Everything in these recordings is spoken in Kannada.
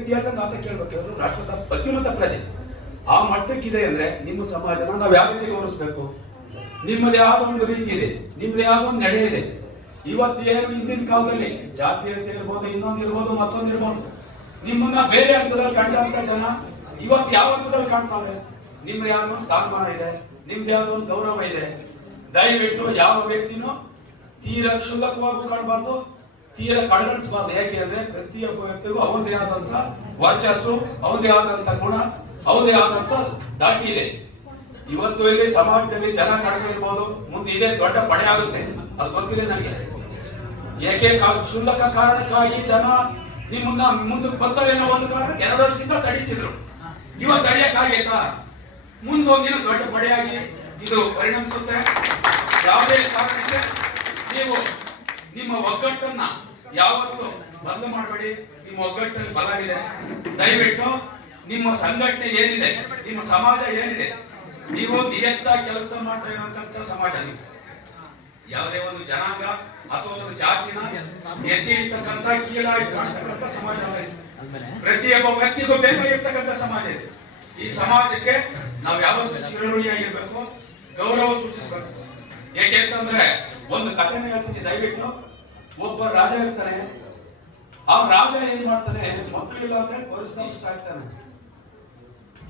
ವ್ಯಕ್ತಿ ಆದಂಗೆ ಕೇಳಬೇಕು. ರಾಷ್ಟ್ರದ ಅತ್ಯುನ್ನತ ಪ್ರಜೆ. ಆ ಮಟ್ಟಕ್ಕಿದೆ ಅಂದ್ರೆ ನಿಮ್ಮ ಸಮಾಜನ ನಾವು ಯಾವ ರೀತಿ ಗೌರವಿಸ್ಬೇಕು? ನಿಮ್ಮದೇ ಯಾವ ಒಂದು ರೀತಿ ಇದೆ. ನಿಮ್ಮದೇ ಯಾವ ಒಂದು ನಡೆ ಇದೆ. ಇವತ್ತು ಏನು ಹಿಂದಿನ ಕಾಲದಲ್ಲಿ ಜಾತೀಯತೆ ಇರ್ಬೋದು, ಇನ್ನೊಂದು ಇರ್ಬೋದು, ಮತ್ತೊಂದು ಇರ್ಬೋದು. ನಿಮ್ಮನ್ನ ಬೇರೆ ಹಂತದಲ್ಲಿ ಕಂಡಂತ ಜನ ಇವತ್ತು ಯಾವ ಹಂತದಲ್ಲಿ ಕಾಣ್ತಾವ್ರೆ ನಿಮ್ದು ಯಾವ್ದೋ ಸ್ಥಾನಮಾನ ಇದೆ. ನಿಮ್ದು ಯಾವ್ದೋ ಒಂದು ಗೌರವ ಇದೆ. ದಯವಿಟ್ಟು ಯಾವ ವ್ಯಕ್ತಿನೂ ತೀರಾ ಕ್ಷುಲ್ಲಕವಾಗೂ ಕಾಣಬಾರ್ದು. ತೀರ ಕಡೆಗಣಿಸಬಾರ್ದು ಯಾಕೆ ಅಂದ್ರೆ ಪ್ರತಿಯೊಬ್ಬ ವ್ಯಕ್ತಿಗೂ ಅವನದೇ ಆದಂತ ವರ್ಚಸ್ಸು ಅವನದೇ ಆದಂತ ಗುಣ ಅವನದೇ ಆದಂತ ದಾಟಿ ಇದೆ. ಇವತ್ತು ಇಲ್ಲಿ ಸಮಾಜದಲ್ಲಿ ಜನ ಕಡಿಮೆ ಇರ್ಬೋದು. ಮುಂದೆ ಇದೇ ದೊಡ್ಡ ಪಡೆ ಆಗುತ್ತೆ. ಅದು ಗೊತ್ತಿದೆ ನನಗೆ. ಏಕೆ ಕ್ಷುಲ್ಲಕ ಕಾರಣಕ್ಕಾಗಿ ಜನ ನಿಮ್ಮನ್ನ ಮುಂದಕ್ಕೆ ಬರ್ತಾರೆ ಅನ್ನೋ ಒಂದು ಕಾರಣಕ್ಕೆ ಎರಡು ವರ್ಷದಿಂದ ತಡೀತಿದ್ರು. ಇವತ್ತು ತಡೆಯಕ್ಕಾಗೈತಾ? ಮುಂದೊಂದಿನ ದೊಡ್ಡ ಪಡೆಯಾಗಿ ಇದು ಪರಿಣಮಿಸುತ್ತೆ. ಯಾವುದೇ ಕಾರಣಕ್ಕೆ ನೀವು ನಿಮ್ಮ ಒಗ್ಗಟ್ಟನ್ನ ಯಾವತ್ತು ಬದಲು ಮಾಡಬೇಡಿ. ನಿಮ್ಮ ಒಗ್ಗಟ್ಟಲ್ಲಿ ಬಲ ಇದೆ ದಯವಿಟ್ಟು ನಿಮ್ಮ ಸಂಘಟನೆ ಏನಿದೆ, ನಿಮ್ಮ ಸಮಾಜ ಏನಿದೆ, ನೀವು ನಿಯತ್ತ ಕೆಲಸ ಮಾಡ್ತಾ ಇರತಕ್ಕಂಥ ಸಮಾಜ ನೀವು. ಯಾವುದೇ ಒಂದು ಜನಾಂಗ ಅಥವಾ ಒಂದು ಜಾತಿನ ಎತ್ತಿ ಹಿಡಿತಕ್ಕಂಥ, ಕೀಳಾಗಿ ಕಾಣ್ತಕ್ಕಂಥ ಸಮಾಜ. ಪ್ರತಿಯೊಬ್ಬ ವ್ಯಕ್ತಿಗೂ ಬೇಕಾಗಿರ್ತಕ್ಕಂಥ ಸಮಾಜ ಇದೆ. ಈ ಸಮಾಜಕ್ಕೆ ನಾವು ಯಾವತ್ತೂ ಚಿರಋಣಿಯಾಗಿರ್ಬೇಕು ಗೌರವ ಸೂಚಿಸಬೇಕು. ಏಕೆಂತಂದ್ರೆ ಒಂದು ಕಥೆನೇ ಹೇಳ್ತೀನಿ, ದಯವಿಟ್ಟು. ಒಬ್ಬ ರಾಜ ಇರ್ತಾನೆ. ಆ ರಾಜ ಏನ್ ಮಾಡ್ತಾನೆ? ಮಕ್ಕಳಿಲ್ಲ ಅಂದ್ರೆ ಪರಿಶ್ರಮಿಸ್ತಾ ಇರ್ತಾನೆ.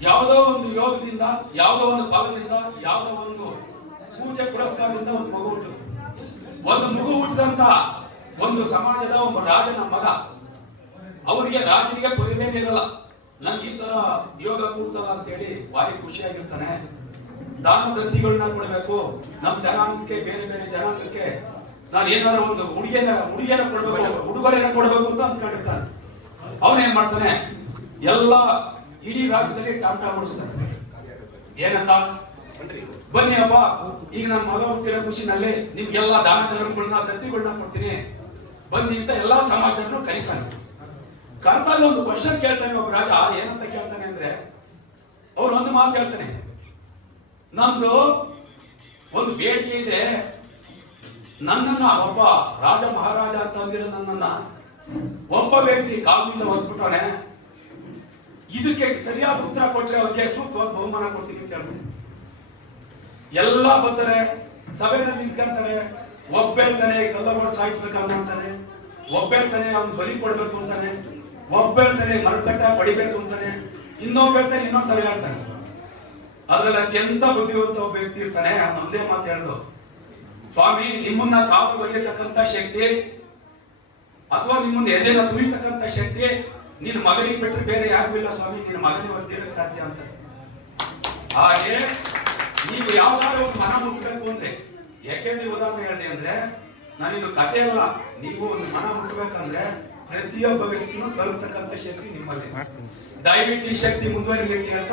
ಯಾವುದೋ ಒಂದು ಯೋಗದಿಂದ, ಯಾವುದೋ ಒಂದು ಪದದಿಂದ ಯಾವುದೋ ಒಂದು ಪೂಜೆ ಪುರಸ್ಕಾರದಿಂದ ಒಂದು ಮಗು ಹುಟ್ಟು ಒಂದು ಮಗು ಹುಟ್ಟಿದಂತ ಒಂದು ಸಮಾಜದ ಒಬ್ಬ ರಾಜನ ಮಗ, ಅವರಿಗೆ ರಾಜನಿಗೆ ಪರಿವೇನ ಇರಲ್ಲ. ನನ್ಗೆ ಈ ತರ ಯೋಗ ಕೂರ್ತಲ್ಲ ಅಂತೇಳಿ ಭಾರಿ ಖುಷಿಯಾಗಿರ್ತಾನೆ. ದಾನ ಗದ್ದಿಗಳನ್ನ ಕೊಡಬೇಕು. ನಮ್ಮ ಜನಾಂಗಕ್ಕೆ, ಬೇರೆ ಬೇರೆ ಜನಾಂಗಕ್ಕೆ ನಾನು ಏನಾದ್ರು ಒಂದು ಹುಡುಗಿಯನ್ನ ಹುಡುಗಿಯನ್ನ ಕೊಡ್ಬೇಕು ಉಡುಗೊರೆಯನ್ನ ಕೊಡ್ಬೇಕು ಅಂತ ಅಂದ್ಕೊಂಡಿರ್ತಾನೆ. ಅವನೇನ್ ಮಾಡ್ತಾನೆ? ಎಲ್ಲ ಇಡೀ ರಾಜ್ಯದಲ್ಲಿ ಟಾಟಾ ಓಡಿಸ್ತಾನೆ. ಏನಂತ? ಬನ್ನಿ ಅಪ್ಪ ಈಗ ನನ್ನ ಮಗ ಹುಟ್ಟಿರೋ ಖುಷಿನಲ್ಲಿ ನಿಮ್ಗೆಲ್ಲ ದಾನ ಧರ್ಮಗಳನ್ನ ದತ್ತಿಗಳನ್ನ ಕೊಡ್ತೀನಿ. ಬನ್ನಿ ಅಂತ ಎಲ್ಲಾ ಸಮಾಜವನ್ನು ಕರೀತಾನೆ. ಕರ್ತಾಗ ಒಂದು ಕ್ವಶನ್ ಕೇಳ್ತಾನೆ ಒಬ್ಬ ರಾಜ ಏನಂತ ಕೇಳ್ತಾನೆ ಅಂದ್ರೆ ಅವ್ರು ಒಂದು ಮಾತು ಹೇಳ್ತಾನೆ. ನಮ್ದು ಒಂದು ಬೇಡಿಕೆ ಇದೆ ನನ್ನನ್ನ ಒಬ್ಬ ರಾಜ ಮಹಾರಾಜ ಅಂತ ಅಂದಿರೋ ನನ್ನನ್ನ ಒಬ್ಬ ವ್ಯಕ್ತಿ ಕಾಲಿನಿಂದ ಹೊದ್ಬಿಟ್ಟಾನೆ ಇದಕ್ಕೆ ಸರಿಯಾದ ಉತ್ತರ ಕೊಟ್ಟರೆ ಅವ್ರಿಗೆ ಸೂಕ್ತವಾದ ಬಹುಮಾನ ಕೊಡ್ತೀನಿ ಅಂತ ಹೇಳ್ಬಿಟ್ಟು. ಎಲ್ಲ ಬರ್ತಾರೆ, ಸಭೆಯಲ್ಲಿ ನಿಂತ್ಕೊಂತಾರೆ, ಒಬ್ಬ ಹೇಳ್ತಾನೆ ಕಲ್ಲಗೋಡ್ ಸಾಯಿಸ್ಬೇಕಂತಾನೆ ಅಂತಾನೆ, ಒಬ್ಬ ಹೇಳ್ತಾನೆ ಅವ್ನು ಬಲಿ ಕೊಡ್ಬೇಕು ಅಂತಾನೆ, ಒಬ್ಬ ಮರಕಟ್ಟ ಪಡಿಬೇಕು ಅಂತಾನೆ, ಇನ್ನೊಬ್ಬ ಹೇಳ್ತಾನೆ ಇನ್ನೊಂದ್ ತರ ಹೇಳ್ತಾನೆ. ಅದ್ರಲ್ಲಿ ಅತ್ಯಂತ ಬುದ್ಧಿವಂತ ಒಬ್ಬ ವ್ಯಕ್ತಿ ಇರ್ತಾನೆ ನಮ್ದೇ ಮಾತು ಹೇಳ್ದು. ಸ್ವಾಮಿ, ನಿಮ್ಮನ್ನ ಕಾವು ಒಯ್ಯತಕ್ಕಂತ ಶಕ್ತಿ ಅಥವಾ ನಿಮ್ಮನ್ನ ಎದೆನ ತುಳಿತಕ್ಕಂತ ಶಕ್ತಿ ನಿನ್ನ ಮಗನಿಗೆ ಬಿಟ್ಟರೆ ಬೇರೆ ಯಾರಿಗೂ ಇಲ್ಲ ಸ್ವಾಮಿ, ನಿನ್ನ ಮಗನಿಗೆ ಒದ್ದಿರಕ್ಕೆ ಸಾಧ್ಯ ಅಂತ. ಹಾಗೆ ನೀವು ಯಾವ್ದಾದ್ರು ಒಂದು ಮನ ಮುಟ್ಟಬೇಕು ಅಂದ್ರೆ ಯಾಕೆಂದ್ರೆ ಉದಾಹರಣೆ ಹೇಳಿದೆ ಅಂದ್ರೆ ನಾನಿದು ಕಥೆ ಅಲ್ಲ ನೀವು ಒಂದು ಮನ ಮುಟ್ಟಬೇಕಂದ್ರೆ ಪ್ರತಿಯೊಬ್ಬ ವ್ಯಕ್ತಿನೂ ತಲುಪ್ತಕ್ಕಂಥ ಶಕ್ತಿ ನಿಮ್ಮಲ್ಲಿ. ದಯವಿಟ್ಟು ಈ ಶಕ್ತಿ ಮುಂದುವರಿಬೇಕು ಅಂತ